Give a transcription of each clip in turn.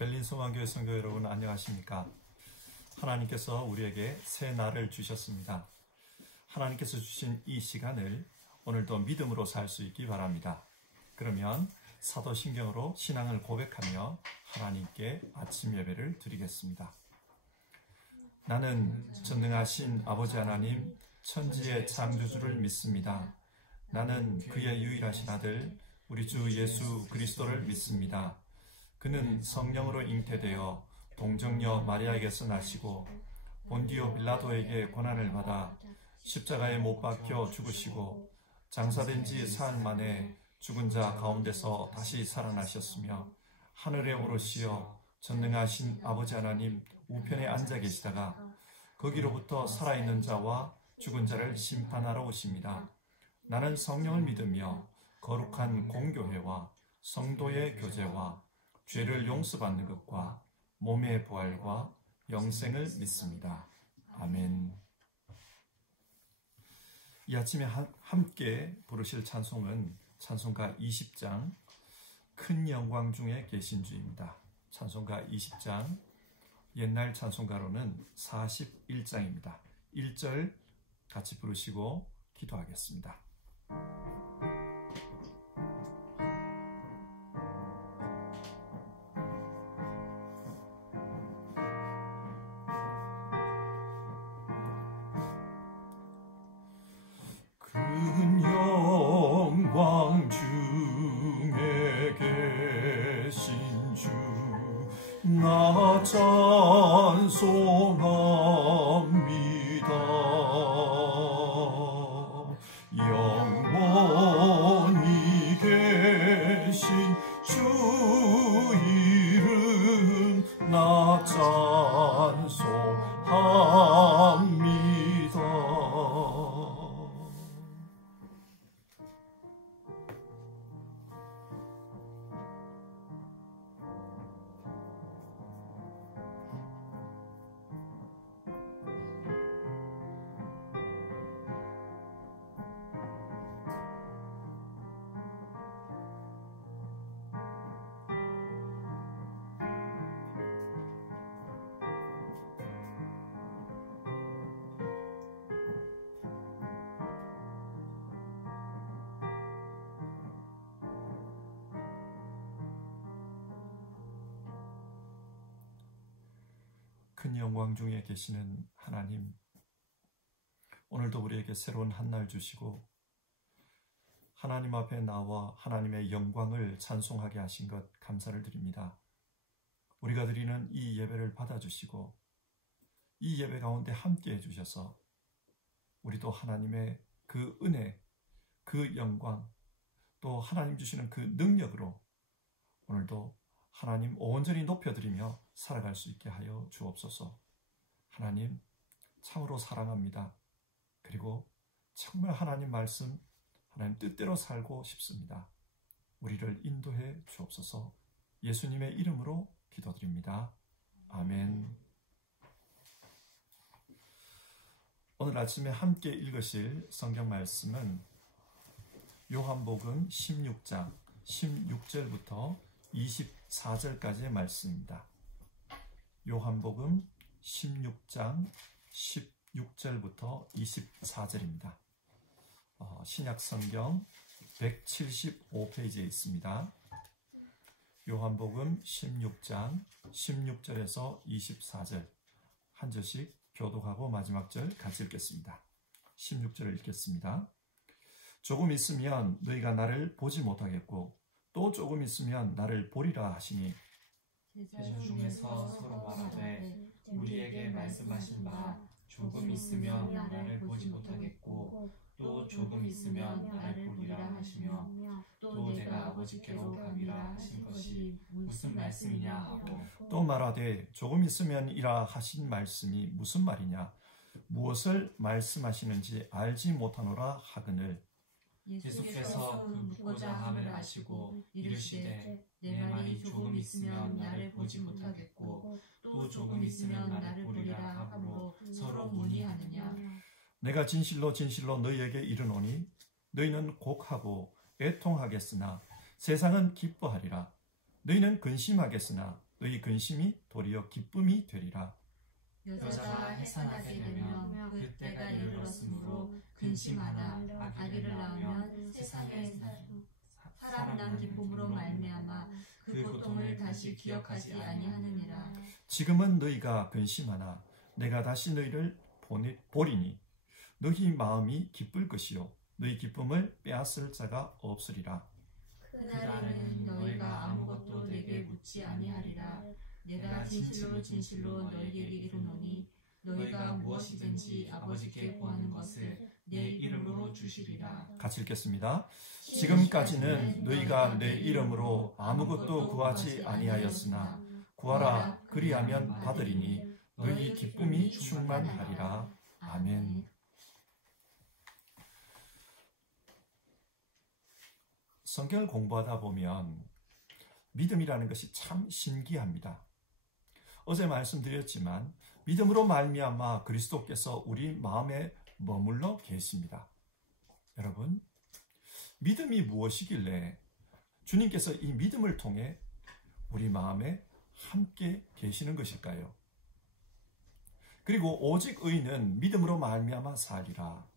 벨린 소망교회 성도 여러분 안녕하십니까? 하나님께서 우리에게 새 날을 주셨습니다. 하나님께서 주신 이 시간을 오늘도 믿음으로 살 수 있기 바랍니다. 그러면 사도신경으로 신앙을 고백하며 하나님께 아침 예배를 드리겠습니다. 나는 전능하신 아버지 하나님 천지의 창조주를 믿습니다. 나는 그의 유일하신 아들 우리 주 예수 그리스도를 믿습니다. 그는 성령으로 잉태되어 동정녀 마리아에게서 나시고 본디오 빌라도에게 고난을 받아 십자가에 못 박혀 죽으시고 장사된 지 사흘 만에 죽은 자 가운데서 다시 살아나셨으며 하늘에 오르시어 전능하신 아버지 하나님 우편에 앉아 계시다가 거기로부터 살아있는 자와 죽은 자를 심판하러 오십니다. 나는 성령을 믿으며 거룩한 공교회와 성도의 교제와 죄를 용서받는 것과 몸의 부활과 영생을 믿습니다. 아멘. 이 아침에 함께 부르실 찬송은 찬송가 20장 큰 영광 중에 계신 주입니다. 찬송가 20장 옛날 찬송가로는 41장입니다. 1절 같이 부르시고 기도하겠습니다. 큰 영광 중에 계신 주 나 찬송합니다. 영원히 계신 주 이름 나 찬송합니다. 큰 영광 중에 계시는 하나님, 오늘도 우리에게 새로운 한 날 주시고 하나님 앞에 나와 하나님의 영광을 찬송하게 하신 것 감사를 드립니다. 우리가 드리는 이 예배를 받아주시고 이 예배 가운데 함께 해주셔서 우리도 하나님의 그 은혜, 그 영광, 또 하나님 주시는 그 능력으로 오늘도 하나님 온전히 높여드리며 살아갈 수 있게 하여 주옵소서. 하나님 참으로 사랑합니다. 그리고 정말 하나님 말씀, 하나님 뜻대로 살고 싶습니다. 우리를 인도해 주옵소서. 예수님의 이름으로 기도드립니다. 아멘. 오늘 아침에 함께 읽으실 성경 말씀은 요한복음 16장 16절부터 24절까지의 말씀입니다. 요한복음 16장 16절부터 24절입니다. 신약성경 175페이지에 있습니다. 요한복음 16장 16절에서 24절 한 절씩 교독하고 마지막 절 같이 읽겠습니다. 16절을 읽겠습니다. 조금 있으면 너희가 나를 보지 못하겠고 또 조금 있으면 나를 보리라 하시니 제자 중에서 서로 말하되 우리에게 말씀하신 바 조금 있으면 나를 보지 못하겠고 또 조금 있으면 나를 보리라 하시며 또 내가 아버지께로 가리라 하신 것이 무슨 말씀이냐 하고 또 말하되 조금 있으면이라 하신 말씀이 무슨 말이냐 무엇을 말씀하시는지 알지 못하노라 하거늘 예수께서 그 묻고자 함을 아시고 이르시되 내 말이 조금 있으면 나를 보지 못하겠고 또 조금 있으면 나를 보리라 하므로 서로 문의하느냐. 내가 진실로 진실로 너희에게 이르노니 너희는 곡하고 애통하겠으나 세상은 기뻐하리라. 너희는 근심하겠으나 너희 근심이 도리어 기쁨이 되리라. 여자가 해산하게 되면 그 때가 이르렀으므로 근심하나 아기를 낳으면 세상에 사람 난 기쁨으로 말미암아 그 고통을 다시 기억하지 아니하느니라. 지금은 너희가 근심하나 내가 다시 너희를 보리니 너희 마음이 기쁠 것이요 너희 기쁨을 빼앗을 자가 없으리라. 그날에는 너희가 아무것도 내게 묻지 아니하리라. 내가 진실로 진실로 너희에게 이르노니 너희가 무엇이든지 아버지께 구하는 것을 내 이름으로 주시리라. 같이 읽겠습니다. 지금까지는 너희가 내 이름으로 아무것도 구하지 아니하였으나 구하라 그리하면 받으리니 너희 기쁨이 충만하리라. 아멘. 성경을 공부하다 보면 믿음이라는 것이 참 신기합니다. 어제 말씀드렸지만 믿음으로 말미암아 그리스도께서 우리 마음에 머물러 계십니다. 여러분, 믿음이 무엇이길래 주님께서 이 믿음을 통해 우리 마음에 함께 계시는 것일까요? 그리고 오직 의인은 믿음으로 말미암아 살리라.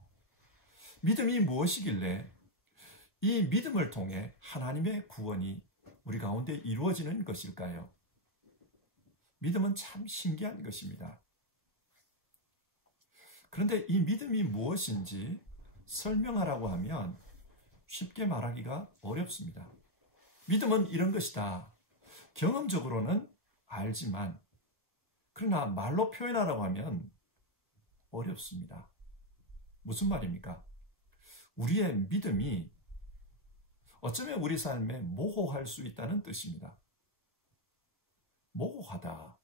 믿음이 무엇이길래 이 믿음을 통해 하나님의 구원이 우리 가운데 이루어지는 것일까요? 믿음은 참 신기한 것입니다. 그런데 이 믿음이 무엇인지 설명하라고 하면 쉽게 말하기가 어렵습니다. 믿음은 이런 것이다. 경험적으로는 알지만 그러나 말로 표현하라고 하면 어렵습니다. 무슨 말입니까? 우리의 믿음이 어쩌면 우리 삶에 모호할 수 있다는 뜻입니다. 모호하다.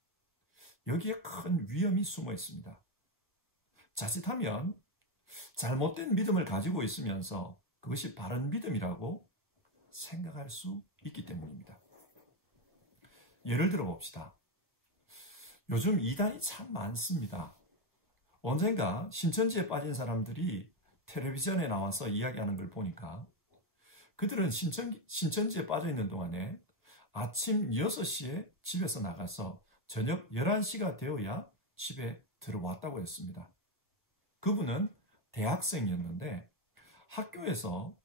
여기에 큰 위험이 숨어 있습니다. 자칫하면 잘못된 믿음을 가지고 있으면서 그것이 바른 믿음이라고 생각할 수 있기 때문입니다. 예를 들어 봅시다. 요즘 이단이 참 많습니다. 언젠가 신천지에 빠진 사람들이 텔레비전에 나와서 이야기하는 걸 보니까 그들은 신천지에 빠져 있는 동안에 아침 6시에 집에서 나가서 저녁 11시가 되어야 집에 들어왔다고 했습니다. 그분은 대학생이었는데 학교에서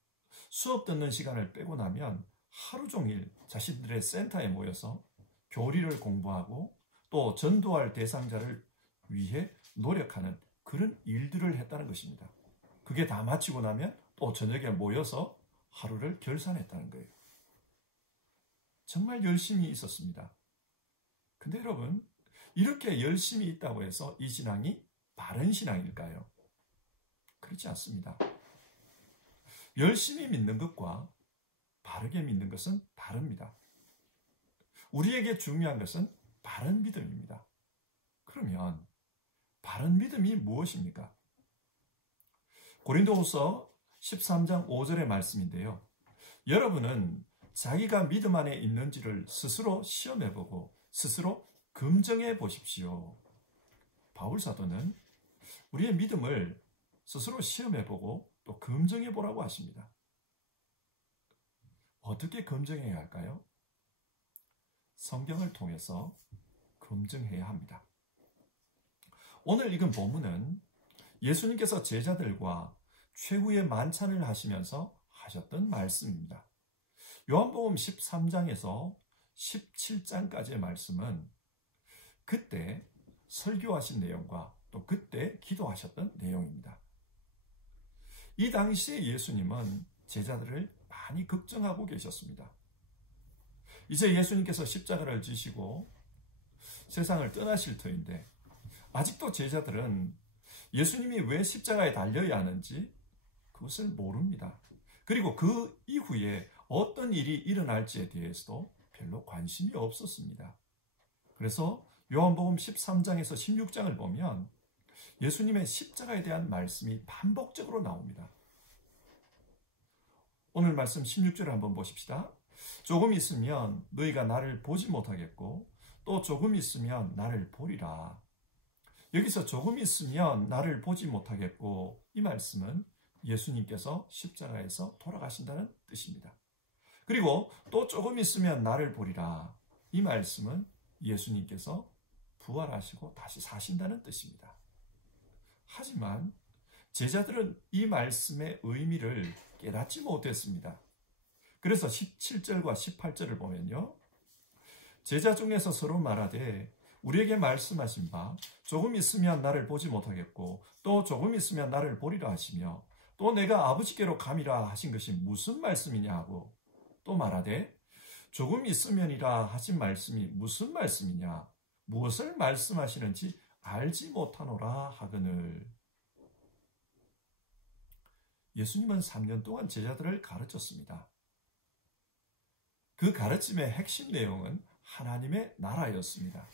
수업 듣는 시간을 빼고 나면 하루 종일 자신들의 센터에 모여서 교리를 공부하고 또 전도할 대상자를 위해 노력하는 그런 일들을 했다는 것입니다. 그게 다 마치고 나면 또 저녁에 모여서 하루를 결산했다는 거예요. 정말 열심히 있었습니다. 근데 여러분, 이렇게 열심히 있다고 해서 이 신앙이 바른 신앙일까요? 그렇지 않습니다. 열심히 믿는 것과 바르게 믿는 것은 다릅니다. 우리에게 중요한 것은 바른 믿음입니다. 그러면 바른 믿음이 무엇입니까? 고린도후서 13장 5절의 말씀인데요. 여러분은 자기가 믿음 안에 있는지를 스스로 시험해보고 스스로 검증해 보십시오. 바울 사도는 우리의 믿음을 스스로 시험해보고 또 검증해 보라고 하십니다. 어떻게 검증해야 할까요? 성경을 통해서 검증해야 합니다. 오늘 읽은 본문은 예수님께서 제자들과 최후의 만찬을 하시면서 하셨던 말씀입니다. 요한복음 13장에서 17장까지의 말씀은 그때 설교하신 내용과 또 그때 기도하셨던 내용입니다. 이 당시에 예수님은 제자들을 많이 걱정하고 계셨습니다. 이제 예수님께서 십자가를 지시고 세상을 떠나실 터인데 아직도 제자들은 예수님이 왜 십자가에 달려야 하는지 그것을 모릅니다. 그리고 그 이후에 어떤 일이 일어날지에 대해서도 별로 관심이 없었습니다. 그래서 요한복음 13장에서 16장을 보면 예수님의 십자가에 대한 말씀이 반복적으로 나옵니다. 오늘 말씀 16절을 한번 보십시다. 조금 있으면 너희가 나를 보지 못하겠고 또 조금 있으면 나를 보리라. 여기서 조금 있으면 나를 보지 못하겠고 이 말씀은 예수님께서 십자가에서 돌아가신다는 뜻입니다. 그리고 또 조금 있으면 나를 보리라. 이 말씀은 예수님께서 부활하시고 다시 사신다는 뜻입니다. 하지만 제자들은 이 말씀의 의미를 깨닫지 못했습니다. 그래서 17절과 18절을 보면요, 제자 중에서 서로 말하되 우리에게 말씀하신 바 조금 있으면 나를 보지 못하겠고 또 조금 있으면 나를 보리라 하시며 또 내가 아버지께로 감이라 하신 것이 무슨 말씀이냐 하고 또 말하되 조금 있으면이라 하신 말씀이 무슨 말씀이냐, 무엇을 말씀하시는지 알지 못하노라 하거늘. 예수님은 3년 동안 제자들을 가르쳤습니다. 그 가르침의 핵심 내용은 하나님의 나라였습니다.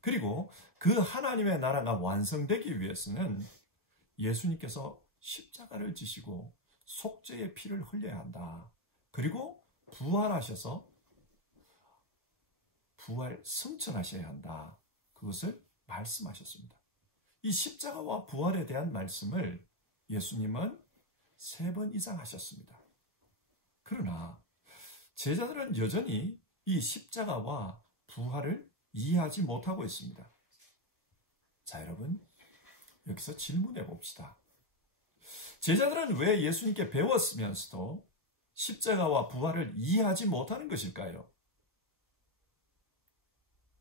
그리고 그 하나님의 나라가 완성되기 위해서는 예수님께서 십자가를 지시고 속죄의 피를 흘려야 한다. 그리고 부활하셔서 부활 승천하셔야 한다. 그것을 말씀하셨습니다. 이 십자가와 부활에 대한 말씀을 예수님은 3번 이상 하셨습니다. 그러나 제자들은 여전히 이 십자가와 부활을 이해하지 못하고 있습니다. 자, 여러분, 여기서 질문해 봅시다. 제자들은 왜 예수님께 배웠으면서도 십자가와 부활을 이해하지 못하는 것일까요?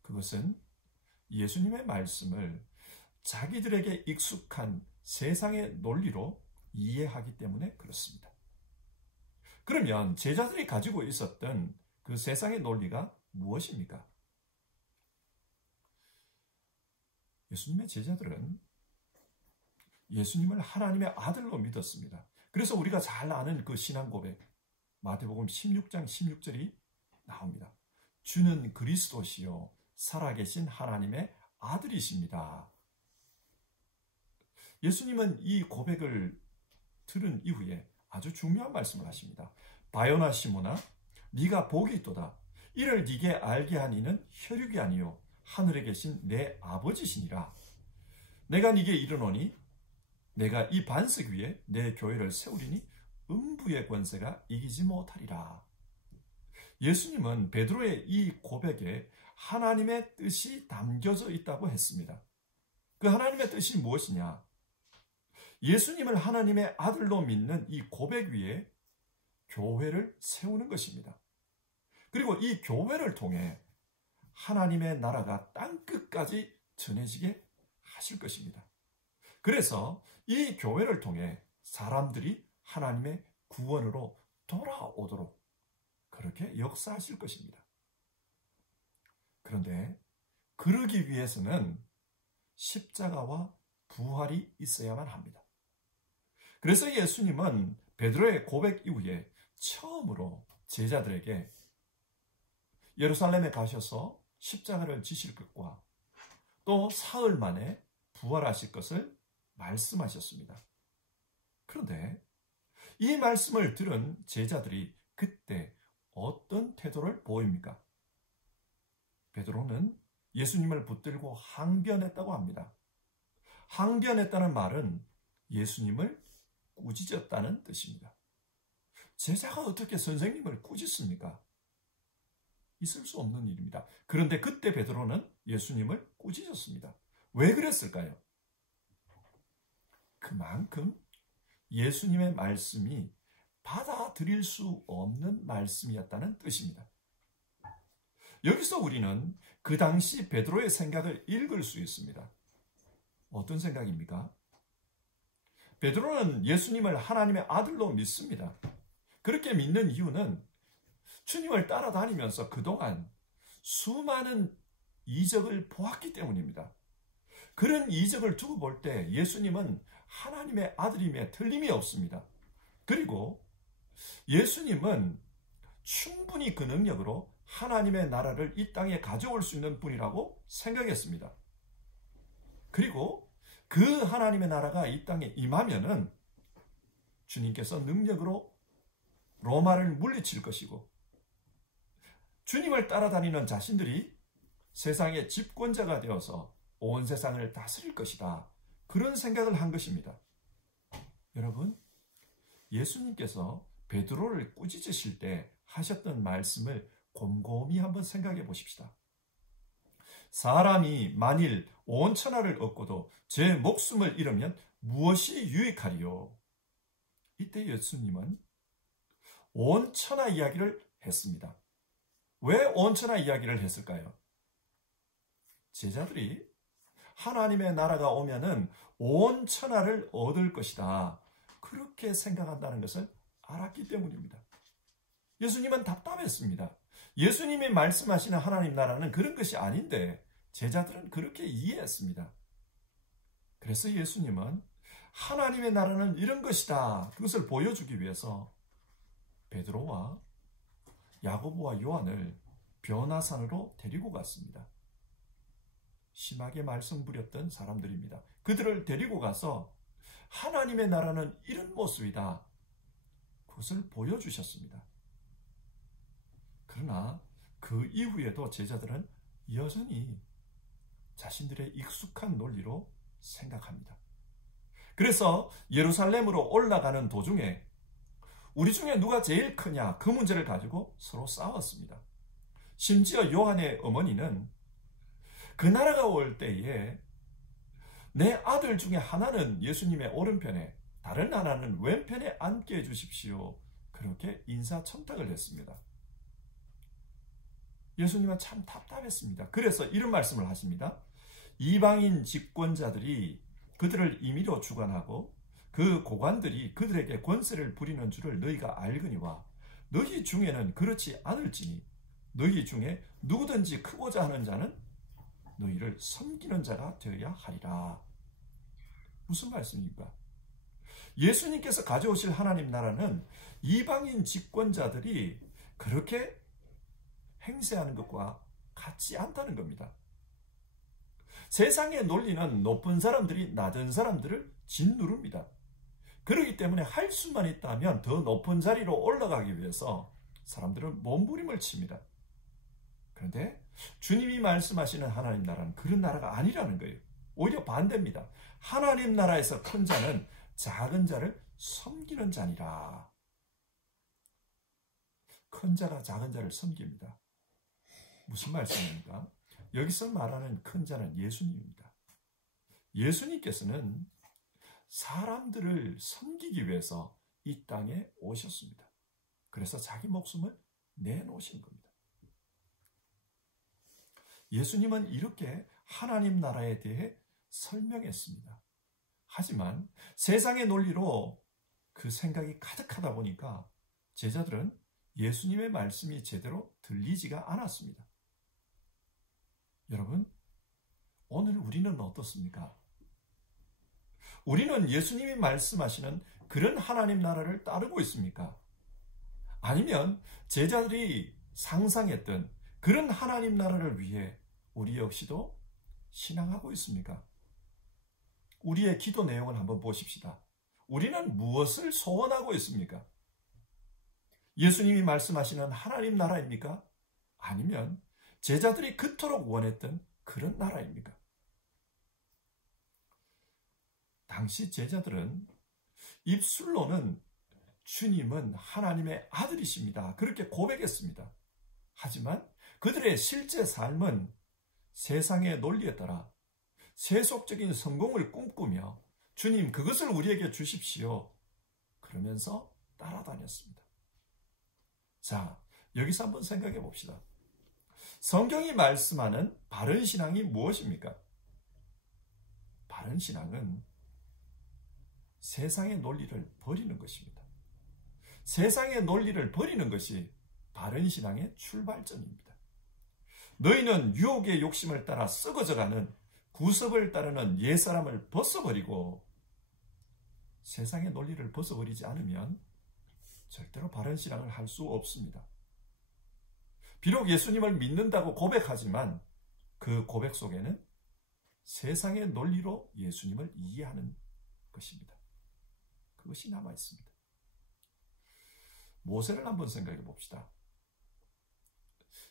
그것은 예수님의 말씀을 자기들에게 익숙한 세상의 논리로 이해하기 때문에 그렇습니다. 그러면 제자들이 가지고 있었던 그 세상의 논리가 무엇입니까? 예수님의 제자들은 예수님을 하나님의 아들로 믿었습니다. 그래서 우리가 잘 아는 그 신앙 고백, 마태복음 16장 16절이 나옵니다. 주는 그리스도시요 살아계신 하나님의 아들이십니다. 예수님은 이 고백을 들은 이후에 아주 중요한 말씀을 하십니다. 바요나 시모나, 네가 복이 있도다. 이를 네게 알게 한 이는 혈육이 아니요 하늘에 계신 내 아버지시니라. 내가 네게 이르노니 내가 이 반석 위에 내 교회를 세우리니 음부의 권세가 이기지 못하리라. 예수님은 베드로의 이 고백에 하나님의 뜻이 담겨져 있다고 했습니다. 그 하나님의 뜻이 무엇이냐? 예수님을 하나님의 아들로 믿는 이 고백 위에 교회를 세우는 것입니다. 그리고 이 교회를 통해 하나님의 나라가 땅끝까지 전해지게 하실 것입니다. 그래서 이 교회를 통해 사람들이 하나님의 구원으로 돌아오도록 그렇게 역사하실 것입니다. 그런데 그러기 위해서는 십자가와 부활이 있어야만 합니다. 그래서 예수님은 베드로의 고백 이후에 처음으로 제자들에게 예루살렘에 가셔서 십자가를 지실 것과 또 사흘 만에 부활하실 것을 말씀하셨습니다. 그런데 이 말씀을 들은 제자들이 그때 어떤 태도를 보입니까? 베드로는 예수님을 붙들고 항변했다고 합니다. 항변했다는 말은 예수님을 꾸짖었다는 뜻입니다. 제자가 어떻게 선생님을 꾸짖습니까? 있을 수 없는 일입니다. 그런데 그때 베드로는 예수님을 꾸짖었습니다. 왜 그랬을까요? 그만큼 예수님의 말씀이 받아들일 수 없는 말씀이었다는 뜻입니다. 여기서 우리는 그 당시 베드로의 생각을 읽을 수 있습니다. 어떤 생각입니까? 베드로는 예수님을 하나님의 아들로 믿습니다. 그렇게 믿는 이유는 주님을 따라다니면서 그동안 수많은 이적을 보았기 때문입니다. 그런 이적을 두고 볼 때 예수님은 하나님의 아들임에 틀림이 없습니다. 그리고 예수님은 충분히 그 능력으로 하나님의 나라를 이 땅에 가져올 수 있는 분이라고 생각했습니다. 그리고 그 하나님의 나라가 이 땅에 임하면은 주님께서 능력으로 로마를 물리칠 것이고 주님을 따라다니는 자신들이 세상의 집권자가 되어서 온 세상을 다스릴 것이다. 그런 생각을 한 것입니다. 여러분, 예수님께서 베드로를 꾸짖으실 때 하셨던 말씀을 곰곰이 한번 생각해 보십시다. 사람이 만일 온 천하를 얻고도 제 목숨을 잃으면 무엇이 유익하리요? 이때 예수님은 온 천하 이야기를 했습니다. 왜 온 천하 이야기를 했을까요? 제자들이 하나님의 나라가 오면은 온 천하를 얻을 것이다, 그렇게 생각한다는 것을 알았기 때문입니다. 예수님은 답답했습니다. 예수님이 말씀하시는 하나님 나라는 그런 것이 아닌데 제자들은 그렇게 이해했습니다. 그래서 예수님은 하나님의 나라는 이런 것이다, 그것을 보여주기 위해서 베드로와 야고보와 요한을 변화산으로 데리고 갔습니다. 심하게 말썽 부렸던 사람들입니다. 그들을 데리고 가서 하나님의 나라는 이런 모습이다, 그것을 보여주셨습니다. 그러나 그 이후에도 제자들은 여전히 자신들의 익숙한 논리로 생각합니다. 그래서 예루살렘으로 올라가는 도중에 우리 중에 누가 제일 크냐, 그 문제를 가지고 서로 싸웠습니다. 심지어 요한의 어머니는 그 나라가 올 때에 내 아들 중에 하나는 예수님의 오른편에, 다른 하나는 왼편에 앉게 해주십시오, 그렇게 인사청탁을 했습니다. 예수님은 참 답답했습니다. 그래서 이런 말씀을 하십니다. 이방인 집권자들이 그들을 임의로 주관하고 그 고관들이 그들에게 권세를 부리는 줄을 너희가 알거니와 너희 중에는 그렇지 않을지니 너희 중에 누구든지 크고자 하는 자는 너희를 섬기는 자가 되어야 하리라. 무슨 말씀입니까? 예수님께서 가져오실 하나님 나라는 이방인 집권자들이 그렇게 행세하는 것과 같지 않다는 겁니다. 세상의 논리는 높은 사람들이 낮은 사람들을 짓누릅니다. 그렇기 때문에 할 수만 있다면 더 높은 자리로 올라가기 위해서 사람들은 몸부림을 칩니다. 그런데 주님이 말씀하시는 하나님 나라는 그런 나라가 아니라는 거예요. 오히려 반대입니다. 하나님 나라에서 큰 자는 작은 자를 섬기는 자니라. 큰 자가 작은 자를 섬깁니다. 무슨 말씀입니까? 여기서 말하는 큰 자는 예수님입니다. 예수님께서는 사람들을 섬기기 위해서 이 땅에 오셨습니다. 그래서 자기 목숨을 내놓으신 겁니다. 예수님은 이렇게 하나님 나라에 대해 설명했습니다. 하지만 세상의 논리로 그 생각이 가득하다 보니까 제자들은 예수님의 말씀이 제대로 들리지가 않았습니다. 여러분, 오늘 우리는 어떻습니까? 우리는 예수님이 말씀하시는 그런 하나님 나라를 따르고 있습니까? 아니면 제자들이 상상했던 그런 하나님 나라를 위해 우리 역시도 신앙하고 있습니까? 우리의 기도 내용을 한번 보십시다. 우리는 무엇을 소원하고 있습니까? 예수님이 말씀하시는 하나님 나라입니까? 아니면 제자들이 그토록 원했던 그런 나라입니까? 당시 제자들은 입술로는 주님은 하나님의 아들이십니다, 그렇게 고백했습니다. 하지만 그들의 실제 삶은 세상의 논리에 따라 세속적인 성공을 꿈꾸며 주님 그것을 우리에게 주십시오, 그러면서 따라다녔습니다. 자, 여기서 한번 생각해 봅시다. 성경이 말씀하는 바른 신앙이 무엇입니까? 바른 신앙은 세상의 논리를 버리는 것입니다. 세상의 논리를 버리는 것이 바른 신앙의 출발점입니다. 너희는 유혹의 욕심을 따라 썩어져가는 구습을 따르는 옛사람을 벗어버리고, 세상의 논리를 벗어버리지 않으면 절대로 바른 신앙을 할 수 없습니다. 비록 예수님을 믿는다고 고백하지만 그 고백 속에는 세상의 논리로 예수님을 이해하는 것입니다. 그것이 남아 있습니다. 모세를 한번 생각해 봅시다.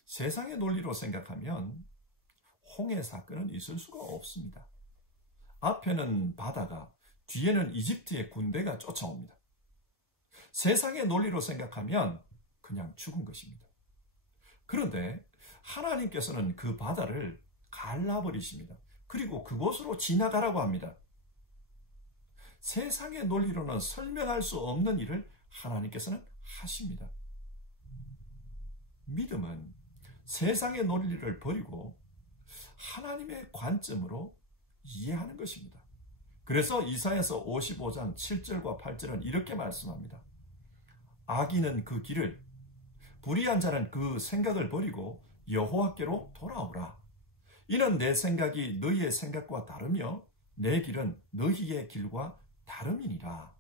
세상의 논리로 생각하면 홍해 사건은 있을 수가 없습니다. 앞에는 바다가, 뒤에는 이집트의 군대가 쫓아옵니다. 세상의 논리로 생각하면 그냥 죽은 것입니다. 그런데 하나님께서는 그 바다를 갈라버리십니다. 그리고 그곳으로 지나가라고 합니다. 세상의 논리로는 설명할 수 없는 일을 하나님께서는 하십니다. 믿음은 세상의 논리를 버리고 하나님의 관점으로 이해하는 것입니다. 그래서 이사야서 55장 7절과 8절은 이렇게 말씀합니다. 악인은 그 길을, 불의한 자는 그 생각을 버리고 여호와께로 돌아오라. 이는 내 생각이 너희의 생각과 다르며 내 길은 너희의 길과 다름이니라.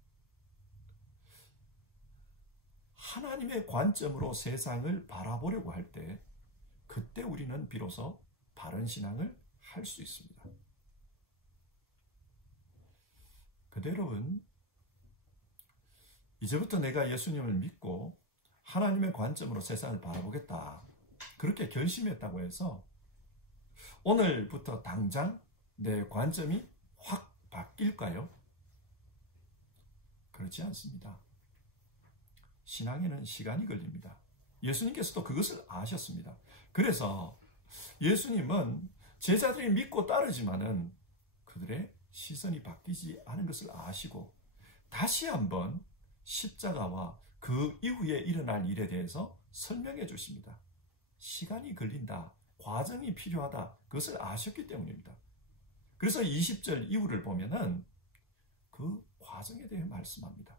하나님의 관점으로 세상을 바라보려고 할 때 그때 우리는 비로소 바른 신앙을 할 수 있습니다. 근데 여러분, 이제부터 내가 예수님을 믿고 하나님의 관점으로 세상을 바라보겠다, 그렇게 결심했다고 해서 오늘부터 당장 내 관점이 확 바뀔까요? 그렇지 않습니다. 신앙에는 시간이 걸립니다. 예수님께서도 그것을 아셨습니다. 그래서 예수님은 제자들이 믿고 따르지만은 그들의 시선이 바뀌지 않은 것을 아시고 다시 한번 십자가와 그 이후에 일어날 일에 대해서 설명해 주십니다. 시간이 걸린다, 과정이 필요하다, 그것을 아셨기 때문입니다. 그래서 20절 이후를 보면은 그 과정에 대해 말씀합니다.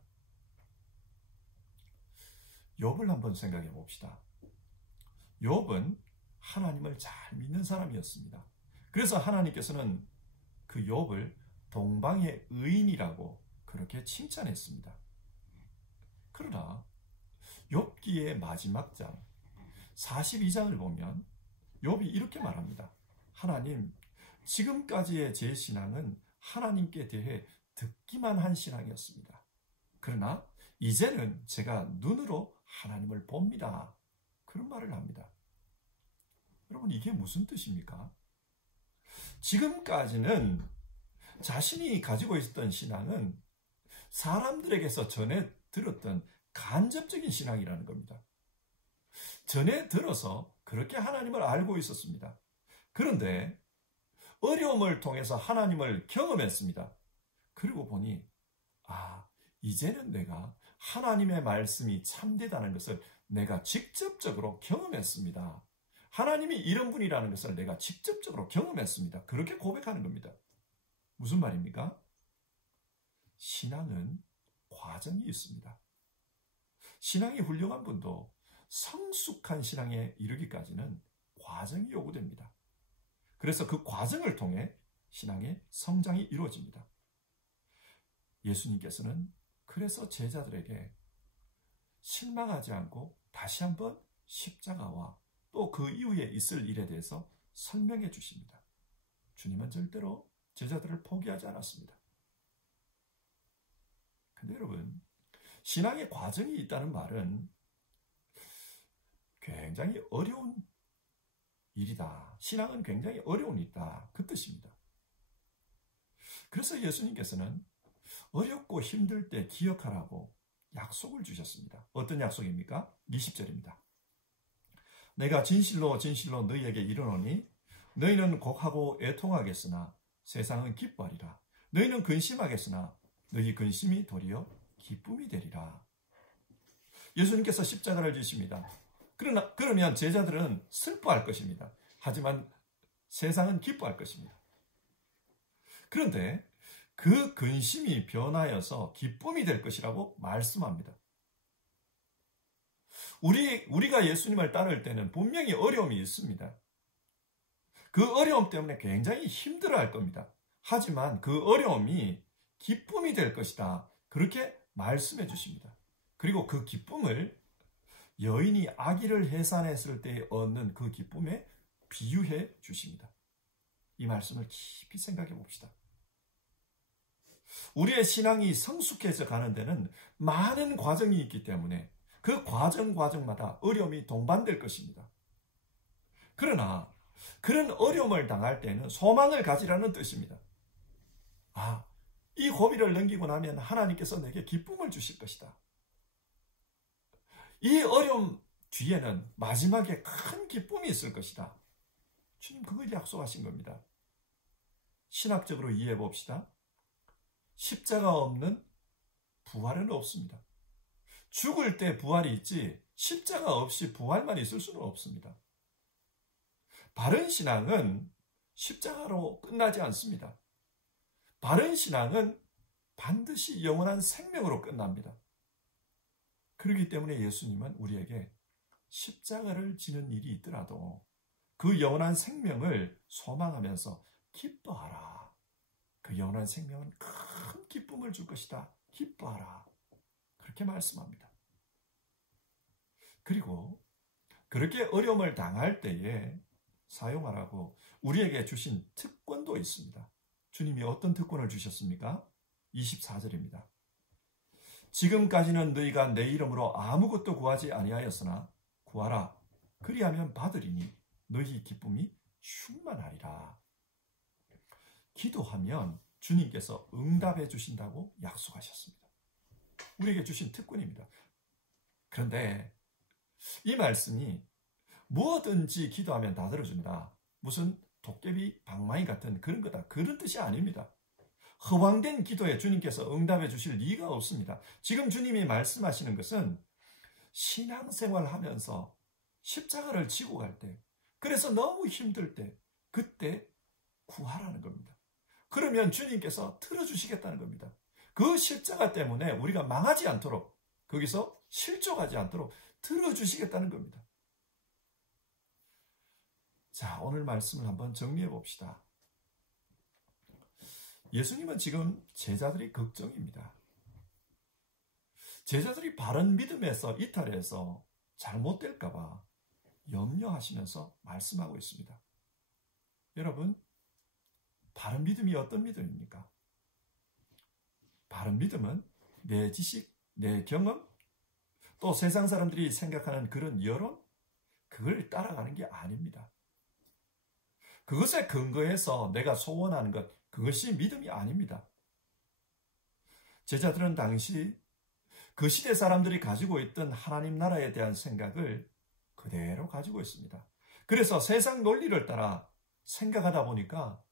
욥을 한번 생각해 봅시다. 욥은 하나님을 잘 믿는 사람이었습니다. 그래서 하나님께서는 그 욥을 동방의 의인이라고 그렇게 칭찬했습니다. 그러나 욥기의 마지막 장 42장을 보면 욥이 이렇게 말합니다. 하나님, 지금까지의 제 신앙은 하나님께 대해 듣기만 한 신앙이었습니다. 그러나 이제는 제가 눈으로 하나님을 봅니다. 그런 말을 합니다. 여러분, 이게 무슨 뜻입니까? 지금까지는 자신이 가지고 있었던 신앙은 사람들에게서 전해 들었던 간접적인 신앙이라는 겁니다. 전해 들어서 그렇게 하나님을 알고 있었습니다. 그런데 어려움을 통해서 하나님을 경험했습니다. 그리고 보니 이제는 내가 하나님의 말씀이 참되다는 것을 내가 직접적으로 경험했습니다. 하나님이 이런 분이라는 것을 내가 직접적으로 경험했습니다. 그렇게 고백하는 겁니다. 무슨 말입니까? 신앙은 과정이 있습니다. 신앙이 훌륭한 분도 성숙한 신앙에 이르기까지는 과정이 요구됩니다. 그래서 그 과정을 통해 신앙의 성장이 이루어집니다. 예수님께서는 그래서 제자들에게 실망하지 않고 다시 한번 십자가와 또 그 이후에 있을 일에 대해서 설명해 주십니다. 주님은 절대로 제자들을 포기하지 않았습니다. 근데 여러분, 신앙의 과정이 있다는 말은 굉장히 어려운 일이다. 신앙은 굉장히 어려운 일이다. 그 뜻입니다. 그래서 예수님께서는 어렵고 힘들 때 기억하라고 약속을 주셨습니다. 어떤 약속입니까? 20절입니다. 내가 진실로 진실로 너희에게 이르노니 너희는 곡하고 애통하겠으나 세상은 기뻐하리라. 너희는 근심하겠으나 너희 근심이 도리어 기쁨이 되리라. 예수님께서 십자가를 지십니다. 그러면 제자들은 슬퍼할 것입니다. 하지만 세상은 기뻐할 것입니다. 그런데 그 근심이 변하여서 기쁨이 될 것이라고 말씀합니다. 우리가 예수님을 따를 때는 분명히 어려움이 있습니다. 그 어려움 때문에 굉장히 힘들어할 겁니다. 하지만 그 어려움이 기쁨이 될 것이다. 그렇게 말씀해 주십니다. 그리고 그 기쁨을 여인이 아기를 해산했을 때 얻는 그 기쁨에 비유해 주십니다. 이 말씀을 깊이 생각해 봅시다. 우리의 신앙이 성숙해져 가는 데는 많은 과정이 있기 때문에 그 과정마다 어려움이 동반될 것입니다. 그러나 그런 어려움을 당할 때는 소망을 가지라는 뜻입니다. 이 고비를 넘기고 나면 하나님께서 내게 기쁨을 주실 것이다. 이 어려움 뒤에는 마지막에 큰 기쁨이 있을 것이다. 주님 그걸 약속하신 겁니다. 신학적으로 이해해 봅시다. 십자가 없는 부활은 없습니다. 죽을 때 부활이 있지 십자가 없이 부활만 있을 수는 없습니다. 바른 신앙은 십자가로 끝나지 않습니다. 바른 신앙은 반드시 영원한 생명으로 끝납니다. 그렇기 때문에 예수님은 우리에게 십자가를 지는 일이 있더라도 그 영원한 생명을 소망하면서 기뻐하라. 그 영원한 생명은 큰 기쁨을 줄 것이다. 기뻐하라. 그렇게 말씀합니다. 그리고 그렇게 어려움을 당할 때에 사용하라고 우리에게 주신 특권도 있습니다. 주님이 어떤 특권을 주셨습니까? 24절입니다. 지금까지는 너희가 내 이름으로 아무것도 구하지 아니하였으나 구하라. 그리하면 받으리니 너희 기쁨이 충만하리라. 기도하면 주님께서 응답해 주신다고 약속하셨습니다. 우리에게 주신 특권입니다. 그런데 이 말씀이 뭐든지 기도하면 다 들어준다. 무슨 도깨비 방망이 같은 그런 거다. 그런 뜻이 아닙니다. 허황된 기도에 주님께서 응답해 주실 리가 없습니다. 지금 주님이 말씀하시는 것은 신앙생활 하면서 십자가를 지고 갈 때, 그래서 너무 힘들 때, 그때 구하라는 겁니다. 그러면 주님께서 들어주시겠다는 겁니다. 그 십자가 때문에 우리가 망하지 않도록, 거기서 실족하지 않도록 들어주시겠다는 겁니다. 자, 오늘 말씀을 한번 정리해 봅시다. 예수님은 지금 제자들이 걱정입니다. 제자들이 바른 믿음에서 이탈해서 잘못될까봐 염려하시면서 말씀하고 있습니다. 여러분, 바른 믿음이 어떤 믿음입니까? 바른 믿음은 내 지식, 내 경험, 또 세상 사람들이 생각하는 그런 여론, 그걸 따라가는 게 아닙니다. 그것에 근거해서 내가 소원하는 것, 그것이 믿음이 아닙니다. 제자들은 당시 그 시대 사람들이 가지고 있던 하나님 나라에 대한 생각을 그대로 가지고 있습니다. 그래서 세상 논리를 따라 생각하다 보니까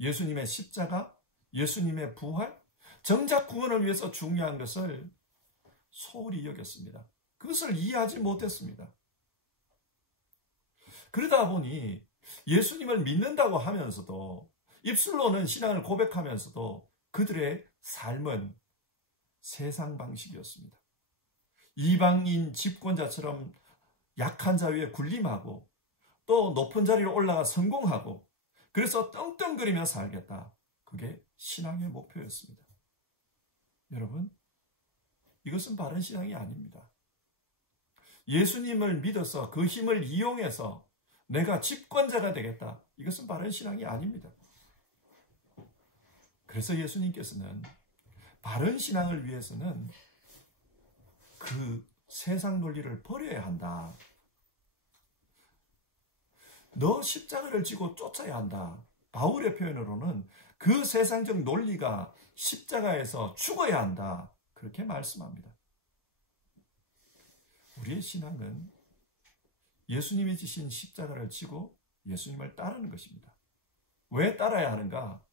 예수님의 십자가, 예수님의 부활, 정작 구원을 위해서 중요한 것을 소홀히 여겼습니다. 그것을 이해하지 못했습니다. 그러다 보니 예수님을 믿는다고 하면서도 입술로는 신앙을 고백하면서도 그들의 삶은 세상 방식이었습니다. 이방인 집권자처럼 약한 자 위에 군림하고 또 높은 자리로 올라가 성공하고 그래서 떵떵거리며 살겠다. 그게 신앙의 목표였습니다. 여러분, 이것은 바른 신앙이 아닙니다. 예수님을 믿어서 그 힘을 이용해서 내가 집권자가 되겠다. 이것은 바른 신앙이 아닙니다. 그래서 예수님께서는 바른 신앙을 위해서는 그 세상 논리를 버려야 한다. 너 십자가를 지고 쫓아야 한다. 바울의 표현으로는 그 세상적 논리가 십자가에서 죽어야 한다. 그렇게 말씀합니다. 우리의 신앙은 예수님이 지신 십자가를 지고 예수님을 따르는 것입니다. 왜 따라야 하는가?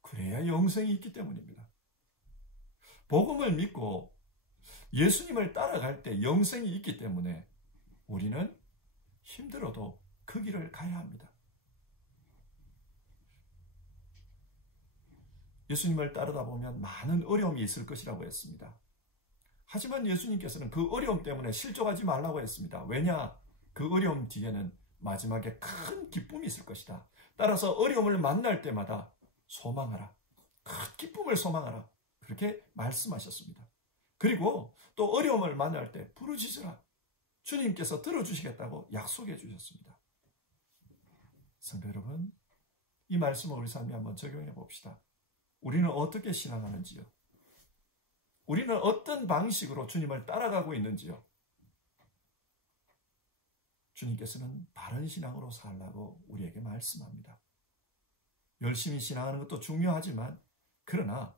그래야 영생이 있기 때문입니다. 복음을 믿고 예수님을 따라갈 때 영생이 있기 때문에 우리는 힘들어도 그 길을 가야 합니다. 예수님을 따르다 보면 많은 어려움이 있을 것이라고 했습니다. 하지만 예수님께서는 그 어려움 때문에 실족하지 말라고 했습니다. 왜냐? 그 어려움 뒤에는 마지막에 큰 기쁨이 있을 것이다. 따라서 어려움을 만날 때마다 소망하라. 큰 기쁨을 소망하라. 그렇게 말씀하셨습니다. 그리고 또 어려움을 만날 때 부르짖으라. 주님께서 들어주시겠다고 약속해 주셨습니다. 성도 여러분, 이 말씀을 우리 삶에 한번 적용해 봅시다. 우리는 어떻게 신앙하는지요? 우리는 어떤 방식으로 주님을 따라가고 있는지요? 주님께서는 바른 신앙으로 살라고 우리에게 말씀합니다. 열심히 신앙하는 것도 중요하지만 그러나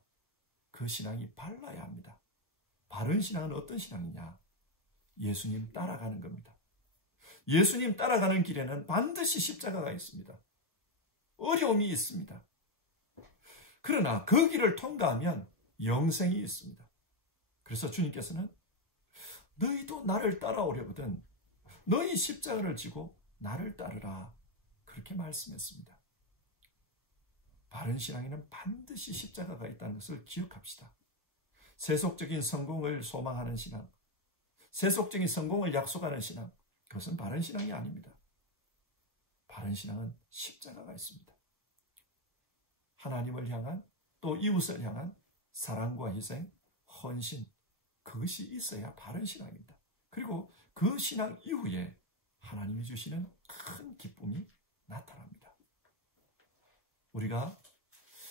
그 신앙이 발라야 합니다. 바른 신앙은 어떤 신앙이냐? 예수님 따라가는 겁니다. 예수님 따라가는 길에는 반드시 십자가가 있습니다. 어려움이 있습니다. 그러나 그 길을 통과하면 영생이 있습니다. 그래서 주님께서는 너희도 나를 따라오려거든 너희 십자가를 지고 나를 따르라 그렇게 말씀했습니다. 바른 신앙에는 반드시 십자가가 있다는 것을 기억합시다. 세속적인 성공을 소망하는 신앙, 세속적인 성공을 약속하는 신앙, 그것은 바른 신앙이 아닙니다. 바른 신앙은 십자가가 있습니다. 하나님을 향한 또 이웃을 향한 사랑과 희생, 헌신, 그것이 있어야 바른 신앙입니다. 그리고 그 신앙 이후에 하나님이 주시는 큰 기쁨이 나타납니다. 우리가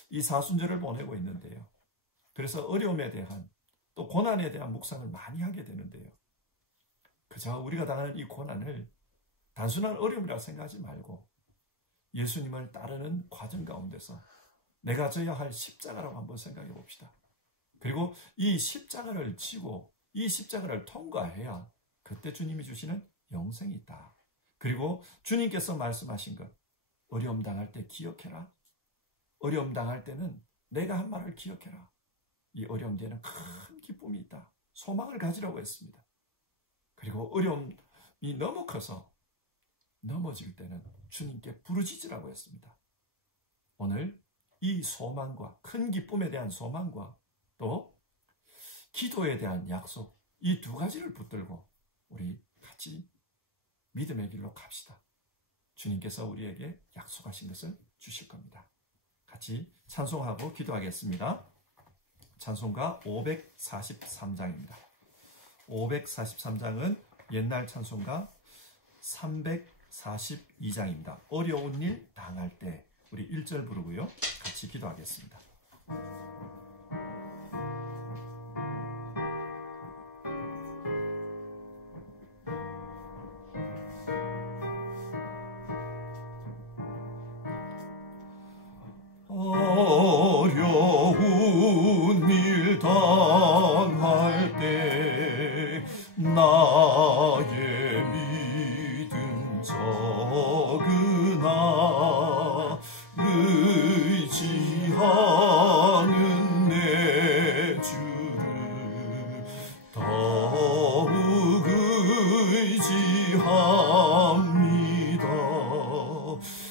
이 사순절을 보내고 있는데요. 그래서 어려움에 대한 또 고난에 대한 묵상을 많이 하게 되는데요. 그저 우리가 당하는 이 고난을 단순한 어려움이라 생각하지 말고 예수님을 따르는 과정 가운데서 내가 져야 할 십자가라고 한번 생각해 봅시다. 그리고 이 십자가를 지고 이 십자가를 통과해야 그때 주님이 주시는 영생이 있다. 그리고 주님께서 말씀하신 것, 어려움 당할 때 기억해라. 어려움 당할 때는 내가 한 말을 기억해라. 이 어려움 뒤에는 큰 기쁨이 있다. 소망을 가지라고 했습니다. 그리고 어려움이 너무 커서 넘어질 때는 주님께 부르짖으라고 했습니다. 오늘 이 소망과 큰 기쁨에 대한 소망과 또 기도에 대한 약속, 이 두 가지를 붙들고 우리 같이 믿음의 길로 갑시다. 주님께서 우리에게 약속하신 것을 주실 겁니다. 같이 찬송하고 기도하겠습니다. 찬송가 543장입니다. 543장은 옛날 찬송가 342장입니다. 어려운 일 당할 때 우리 1절 부르고요. 같이 기도하겠습니다. 어려운 일 당할 때 나의 믿음 적으나 의지하는 내 주를 더욱 의지합니다.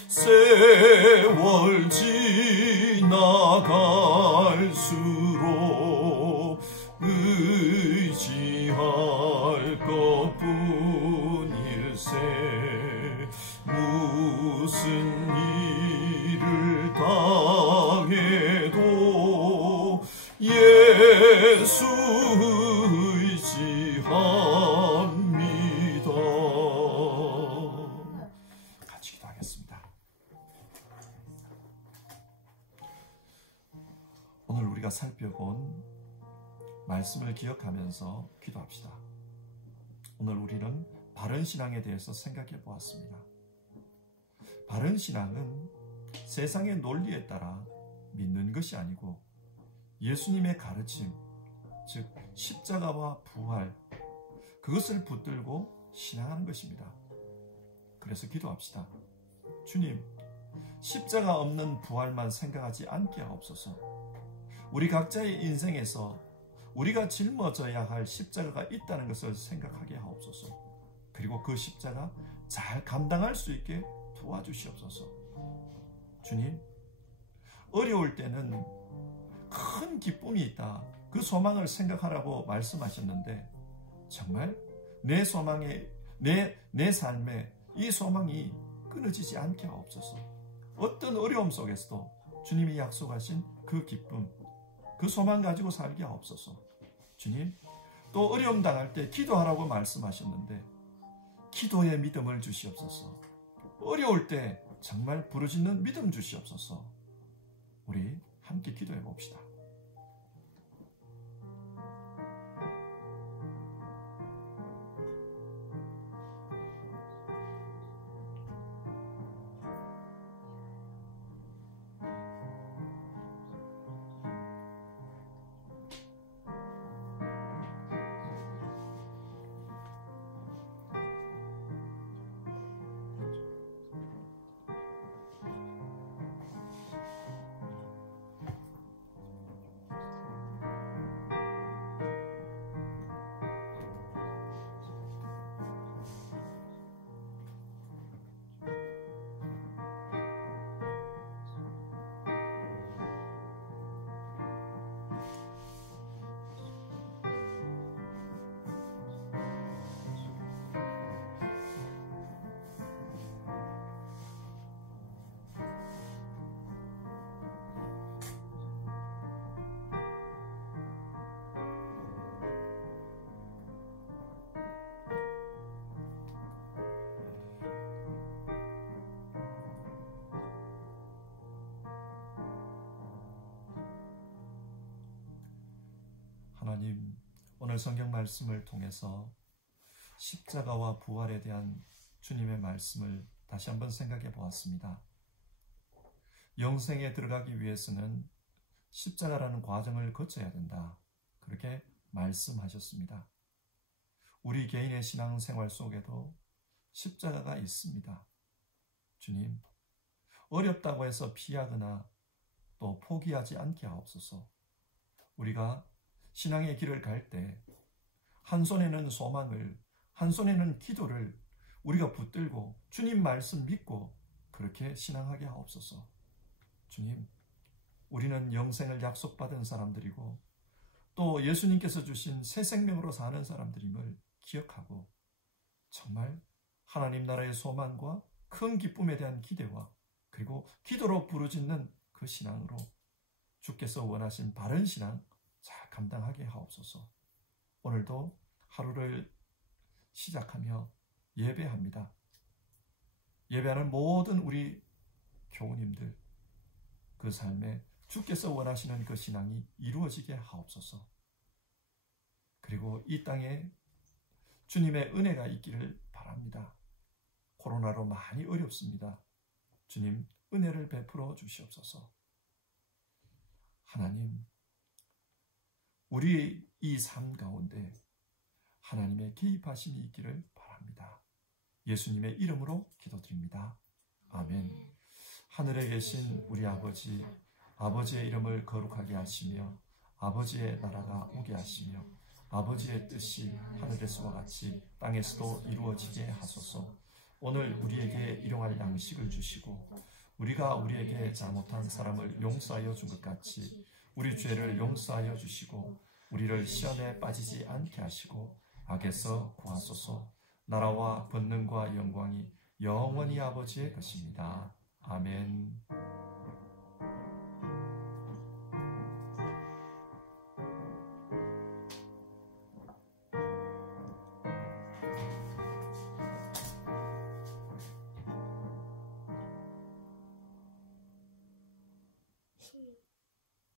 세월 지나갈수록 의지할 것뿐일세. 무슨 일을 당해도 예수 의지합니다. 같이 기도하겠습니다. 오늘 우리가 살펴본 말씀을 기억하면서 기도합시다. 오늘 우리는 바른 신앙에 대해서 생각해 보았습니다. 바른 신앙은 세상의 논리에 따라 믿는 것이 아니고 예수님의 가르침, 즉 십자가와 부활, 그것을 붙들고 신앙하는 것입니다. 그래서 기도합시다. 주님, 십자가 없는 부활만 생각하지 않게 하옵소서. 우리 각자의 인생에서 우리가 짊어져야 할 십자가가 있다는 것을 생각하게 하옵소서. 그리고 그 십자가 잘 감당할 수 있게 도와주시옵소서. 주님, 어려울 때는 큰 기쁨이 있다. 그 소망을 생각하라고 말씀하셨는데 정말 내 소망에, 내 삶에 이 소망이 끊어지지 않게 하옵소서. 어떤 어려움 속에서도 주님이 약속하신 그 기쁨, 그 소망 가지고 살게 하옵소서. 주님, 또 어려움 당할 때 기도하라고 말씀하셨는데 기도의 믿음을 주시옵소서. 어려울 때 정말 부르짖는 믿음 주시옵소서. 우리 함께 기도해 봅시다. 오늘 성경 말씀을 통해서 십자가와 부활에 대한 주님의 말씀을 다시 한번 생각해 보았습니다. 영생에 들어가기 위해서는 십자가라는 과정을 거쳐야 된다. 그렇게 말씀하셨습니다. 우리 개인의 신앙생활 속에도 십자가가 있습니다. 주님, 어렵다고 해서 피하거나 또 포기하지 않게 하옵소서. 우리가 신앙의 길을 갈 때 한 손에는 소망을, 한 손에는 기도를 우리가 붙들고 주님 말씀 믿고 그렇게 신앙하게 하옵소서. 주님, 우리는 영생을 약속받은 사람들이고 또 예수님께서 주신 새 생명으로 사는 사람들임을 기억하고 정말 하나님 나라의 소망과 큰 기쁨에 대한 기대와 그리고 기도로 부르짖는 그 신앙으로 주께서 원하신 바른 신앙 잘 감당하게 하옵소서. 오늘도 하루를 시작하며 예배합니다. 예배하는 모든 우리 교우님들, 그 삶에 주께서 원하시는 그 신앙이 이루어지게 하옵소서. 그리고 이 땅에 주님의 은혜가 있기를 바랍니다. 코로나로 많이 어렵습니다. 주님, 은혜를 베풀어 주시옵소서. 하나님, 우리 이 삶 가운데 하나님의 개입하심이 있기를 바랍니다. 예수님의 이름으로 기도드립니다. 아멘. 하늘에 계신 우리 아버지, 아버지의 이름을 거룩하게 하시며 아버지의 나라가 오게 하시며 아버지의 뜻이 하늘에서와 같이 땅에서도 이루어지게 하소서. 오늘 우리에게 일용할 양식을 주시고 우리가 우리에게 잘못한 사람을 용서하여 준 것 같이 우리 죄를 용서하여 주시고 우리를 시험에 빠지지 않게 하시고 악에서 구하소서. 나라와 권능과 영광이 영원히 아버지의 것입니다. 아멘.